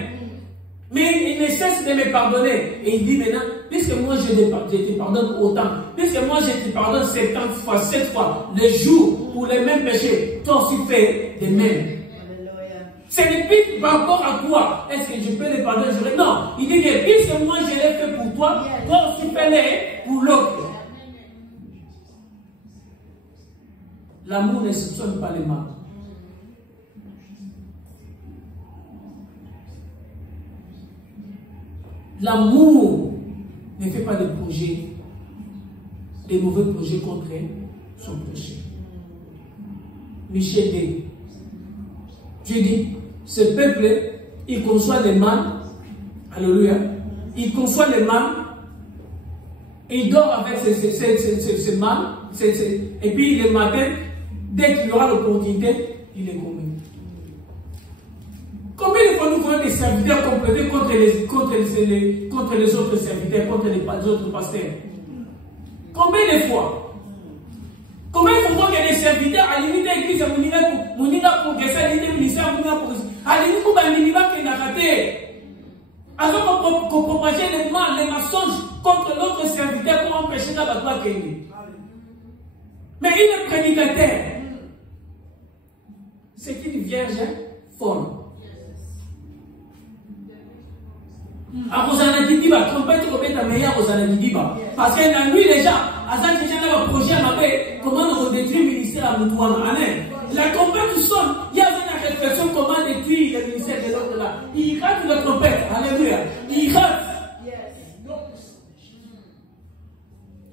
Mais il ne cesse de me pardonner. Et il dit maintenant, puisque moi je te pardonne autant, puisque moi je te pardonne 70 fois, 7 fois, le jour pour les mêmes péchés, toi aussi fais de même. Ce n'est plus par rapport à toi. Est-ce que je peux les pardonner? Non. Il dit que puisque moi je l'ai fait pour toi, toi aussi fais-les pour l'autre. L'amour ne soupçonne pas les mal. L'amour ne fait pas de projets, de mauvais projets contre son prochain. Michel D. Dieu dit, ce peuple, il conçoit le mal, alléluia, il conçoit le mal, il dort avec ce mal, et puis le matin, dès qu'il aura l'opportunité, il est commis. Combien de fois nous voyons des serviteurs complétés contre les autres serviteurs, contre les autres pasteurs? Combien de fois? Combien de fois qu'il y a des serviteurs à l'unité de l'église, à progresser, à l'unité ministère, à l'unité pour qui n'a raté. Alors qu'on propageait les mal, les mensonges contre l'autre serviteur pour empêcher la bataille qu'il y. Mais il est prédicateur. C'est une vierge folle. À Rosana Didiba, trompette comme est meilleure Rosana Didiba. Parce que dans lui déjà, à ça que j'ai un projet à ma paix, comment on détruit le ministère à Moutouana. Amen. La trompette sonne, il y a une réflexion comment détruire le ministère de l'autre là. Il rate la trompette. Alléluia. Il rate.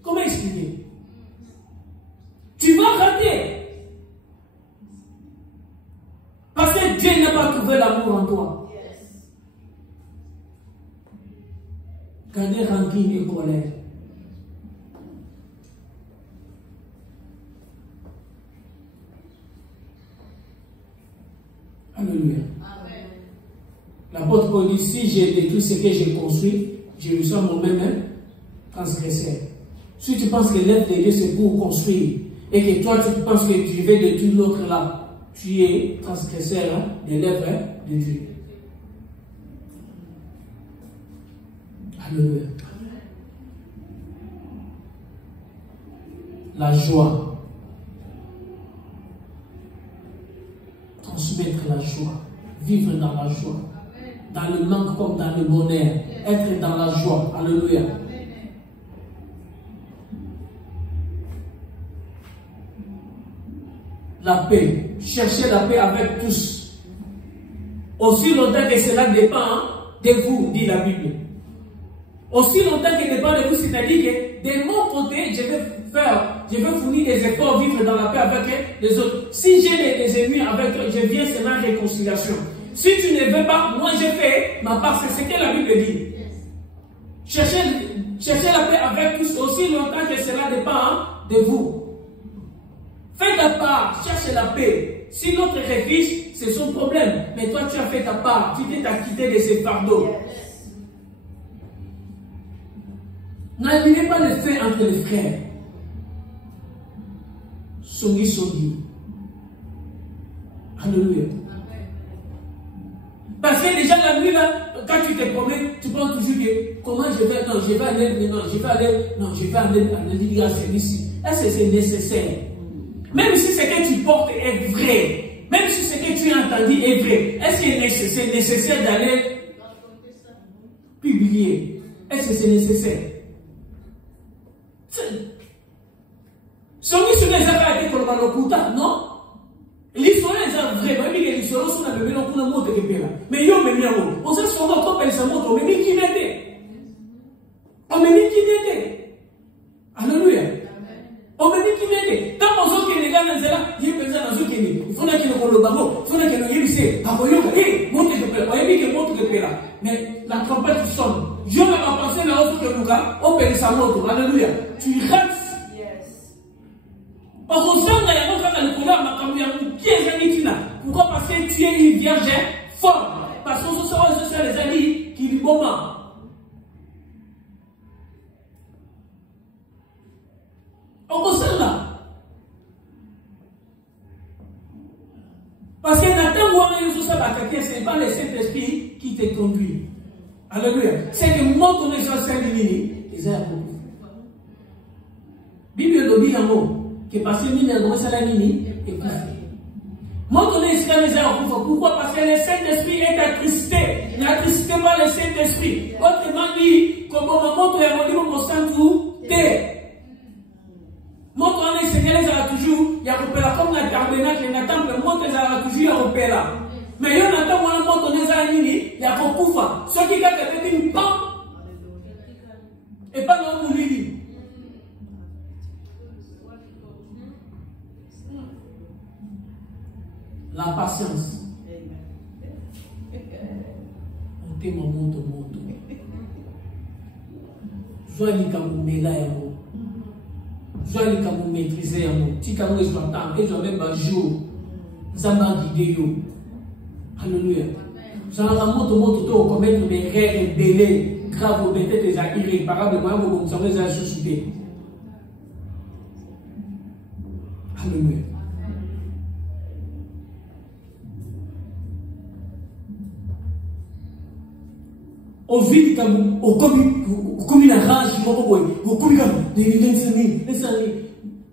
Comment expliquer? Tu vas rater. Parce que Dieu n'a pas trouvé l'amour en toi. Gardez rancune et colère. Alléluia. L'apôtre Paul dit, si j'ai détruit ce que j'ai construit, je me sens moi-même transgresseur. Si tu penses que l'œuvre de Dieu c'est pour construire, et que toi tu penses que tu veux détruire l'autre là, tu es transgresseur de l'œuvre de Dieu. Alléluia. La joie. Transmettre la joie. Vivre dans la joie. Dans le manque comme dans le bonheur. Être dans la joie. Alléluia. La paix. Cherchez la paix avec tous. Aussi longtemps que cela dépend de vous, dit la Bible. Aussi longtemps qu'il dépend de vous, c'est-à-dire que de mon côté, je vais fournir des efforts, vivre dans la paix avec les autres. Si j'ai des ennemis avec eux, je viens seulement à la réconciliation. Si tu ne veux pas, moi je fais ma part, c'est ce que la Bible dit. Cherchez la paix avec tous, aussi longtemps que cela dépend de vous. Fais ta part, cherche la paix. Si l'autre refuse, c'est son problème. Mais toi, tu as fait ta part, tu t'es acquitté de ces fardeaux. N'allumez pas le feu entre les frères. Songi. Alléluia. Parce que déjà la nuit là, quand tu te promets, tu penses toujours que comment je vais, non, je vais aller à l'église à celui-ci. Est-ce que c'est nécessaire? Même si ce que tu portes est vrai, même si ce que tu as entendu est vrai, est-ce que c'est nécessaire d'aller publier? Est-ce que c'est nécessaire? Son missionnaire les a été pour le Kuta, non? L'histoire les a vraiment mis les histoires sur la bébé, on a monté que là. Mais yo, mais bien, on sait sur notre pays, ça montre, on met qui n'était. On met qui n'était. Alléluia. On me dit qu'il est quand on sait que les gars là, il est présent dans ce qu'il est. Il faut que le babo, il faut que le yébissé, apoyo, monte de pela, on a mis que monte de pela. Mais la trompette sonne. Je vais penser là où que Luka, on paye sa moto. Alléluia. Tu restes. Parce qu'on sait que les gens quand le couleur m'a cambié un pied zanitina. Pourquoi? Parce que tu es une vierge forte. Parce qu'on se sait les amis qui lui moment. On constate là. Parce que ce n'est pas le Saint-Esprit qui te conduit. Alléluia. C'est que moi, on est sur Saint-Denis, ils ont beaucoup. Bible de Biamo, qui est passé mine dans la Nini, et puis. Moi, on est sur les arbres. Pourquoi? Parce que le Saint-Esprit est attristé. N'attristez pas le Saint-Esprit. Autrement dit, comme on m'a montré à mon niveau, mon sang, t'es. Mon temps est Seigneur, les a toujours, il y a comme la tabernacle, il y a temple, mon temps est toujours, il y a repéra. Mais il y a un temps où mon temps est il y a Kokufa. Ceux qui ont une pan, et pas dans le lit. La patience. On t'aime au monde. Joie comme vous médaille. Joie comme vous maîtrisez. Si vous avez un temps, et vous avez un jour, vous avez un guidé. Alléluia. Vous avez un monde pour commettre des rêves délais graves, peut-être irréparables, vous savez, vous avez suscité. Alléluia. Au vide comme au commis la rage, au commis comme les amis.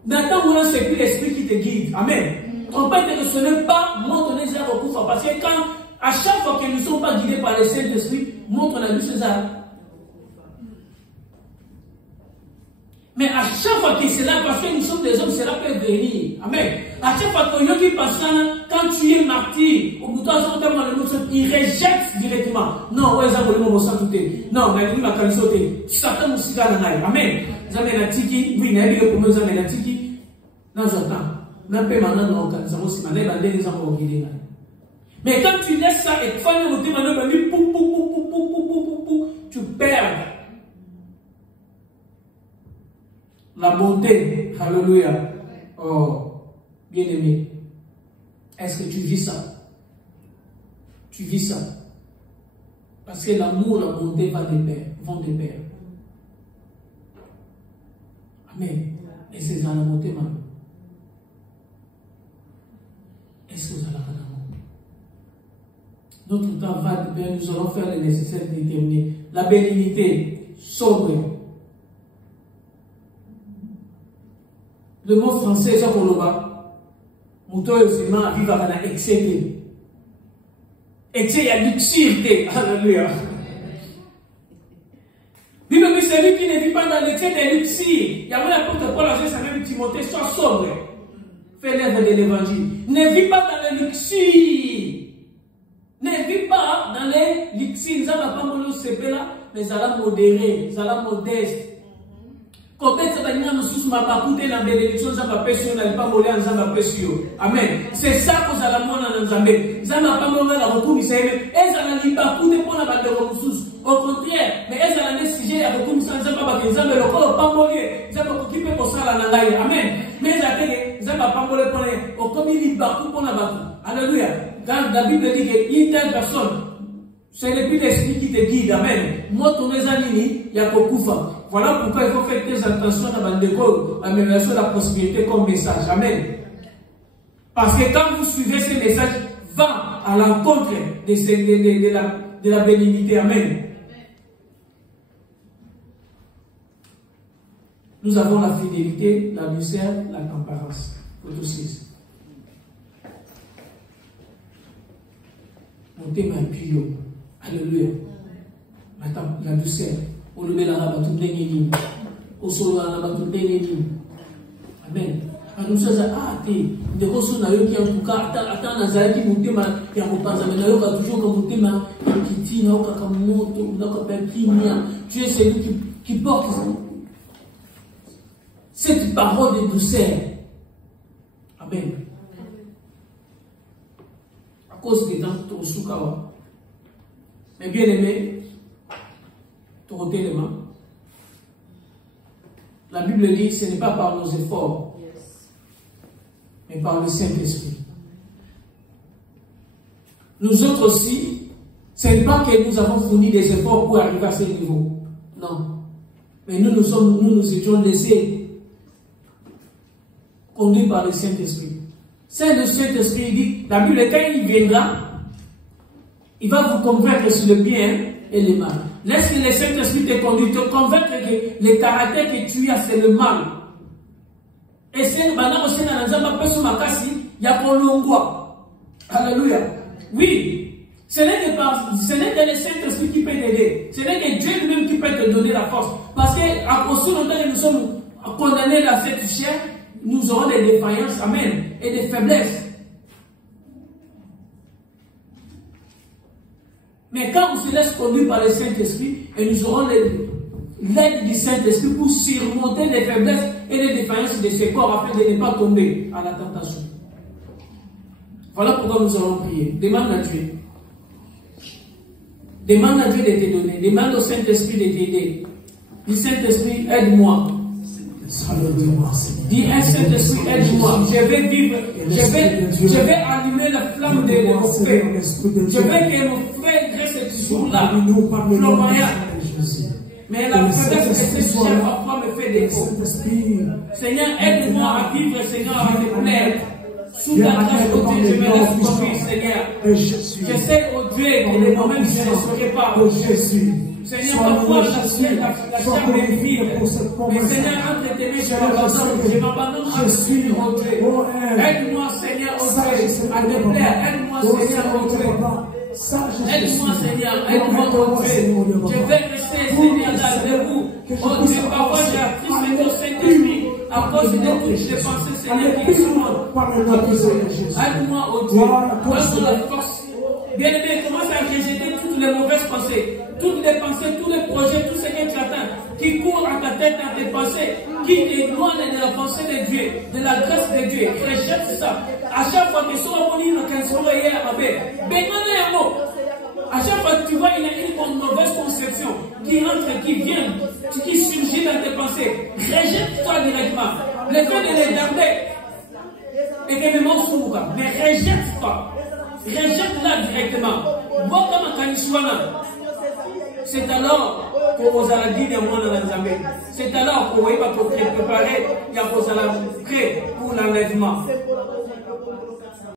Maintenant, on a ce plus l'esprit qui te guide. Amen. Trompette ne sonne pas, montre les airs au coup. Parce que quand, à chaque fois que nous ne sommes pas guidés par le Saint-Esprit, montre la vie César. Mais à chaque fois que c'est là, parce que nous sommes des hommes, cela peut venir. Amen. À chaque fois que nous passons, quand tu es martyr, au bout d'un temps, il rejette directement. Non, ouais, ça vaut le sang tout. Non, mais il m'a calissé. Satan aussi dans la amen. Jamais la tiki, oui, n'a pas pour nous, jamais la tiki. Dans un temps, n'a pas maintenant, on s'en aussi, mais n'a pas les enfants guidés. Mais quand tu laisses ça et tu perds la bonté. Alléluia. Oh, bien aimé. Est-ce que tu vis ça? Tu vis ça? Parce que l'amour, la bonté vont de pair. Amen. Et c'est dans la bonté, maman. Est-ce que vous avez l'amour? Notre temps va bien, nous allons faire le nécessaire de déterminer la bénignité sobre. Le mot français, c'est pour le bas. Mouton seulement vivre dans l'excès. Excès, il y a luxité. Alléluia. Bible dit celui qui ne vit pas dans l'excès de luxure. Il y a un apôtre Paul à ça même Timothée, sois sobre. Fais l'œuvre de l'évangile. Ne vis pas dans les luxures. Ne vis pas dans les luxures. Nous n'avons pas mon CP là, mais ça va modéré, ça va modeste. Amen. C'est ça que vous allez voir dans Zambé. Vous allez pas la recours, mais elles allez pas coûter pour la bande de ressources. Au contraire, mais elles allez sujet à recours, sans Zamba, les Zambé, le corps pas mourir. Zamba, qui peut pour ça la nangaï. Amen. Mais elles allez, Zamba, pas mourir pour les, au comme il y a pour la bande. Alléluia. Dans la Bible dit qu'il y a une personne. C'est le plus l'esprit qui te guide. Amen. Moi, ton amis, il y a beaucoup de voilà pourquoi il faut faire des attentions à la l'amélioration de la prospérité comme message. Amen. Parce que quand vous suivez ces messages, va à l'encontre de la bénignité. Amen. Nous avons la fidélité, la douceur, la tempérance. Photo 6. Mon thème est pur. Alléluia. La douceur. Amen. nous sommes de ressources qui en tout cas, attends, Nazareth qui monte, il y a mon pas, mais toujours comme monté, qui tire, comme moto, tu es celui qui porte cette parole de douceur. Amen. À cause des dents, tu es soukawa. Mais bien aimé, tu es les mains. La Bible dit, ce n'est pas par nos efforts, mais par le Saint-Esprit. Nous autres aussi, ce n'est pas que nous avons fourni des efforts pour arriver à ce niveau. Non. Mais nous nous étions laissés conduits par le Saint-Esprit. C'est le Saint-Esprit dit, la Bible, quand il viendra, il va vous convaincre sur le bien et le mal. Laisse que le Saint-Esprit te conduise, te convaincre que le caractère que tu as, c'est le mal. Et c'est maintenant aussi dans la Zamba Pesu Makasi, il y a pour l'ongwa. Alléluia. Oui, ce n'est que le Saint-Esprit qui peut t'aider. Ce n'est que Dieu lui-même qui peut te donner la force. Parce qu'à cause de longtemps que nous sommes condamnés à cette chair, nous aurons des défaillances, amen, et des faiblesses. Mais quand on se laisse conduire par le Saint-Esprit, et nous aurons l'aide du Saint-Esprit pour surmonter les faiblesses et les défaillances de ce corps afin de ne pas tomber à la tentation. Voilà pourquoi nous allons prier. Demande à Dieu. Demande à Dieu de te donner. Demande au Saint-Esprit de t'aider. Dis Saint-Esprit, aide-moi. Dis Saint-Esprit, aide-moi. Je vais vivre. Je vais allumer la flamme de mon frère. Je veux que mon frère reste toujours là. Flamboyant. Mais la faiblesse de ce chien parfois me fait défaut. Seigneur, aide-moi à vivre, Seigneur, à te plaire. Sous ta grâce, oh Dieu, je me laisse conduire, Seigneur. Je sais, oh Dieu, que les moments, je ne serai pas, oh Jésus. Seigneur, parfois, la chair me vide. Mais Seigneur, entre tes mains, je m'abandonne à Jésus, oh Dieu. Aide-moi, Seigneur, oh Dieu, à te plaire. Aide-moi, Seigneur, oh Dieu. Aide-moi, Seigneur, aide-moi, oh Dieu. Je vais rester, Seigneur, là, debout. Oh Dieu, parfois, j'ai appris, Seigneur, Saint-Esprit, à cause de toutes les pensées, Seigneur, qui sont aide-moi, oh Dieu. Donne-moi la force. Bien-aimé, commence à rejeter toutes les mauvaises pensées, tous les projets, tout ce que tu attends, qui courent à ta tête, à tes pensées, qui t'éloignent de la pensée de Dieu, de la grâce de Dieu. Rejette ça. À chaque fois que tu sois abonné dans le cancer, à chaque fois que tu vois une mauvaise conception qui entre, qui vient, qui surgit dans tes pensées, rejette-toi directement. Le fait de les garder et que les mots s'ouvrent, mais rejette-toi. Rejette-la directement. C'est alors que vous allez dire des mots dans l'ensemble. C'est alors que vous allez préparer, il y a prêt pour l'enlèvement.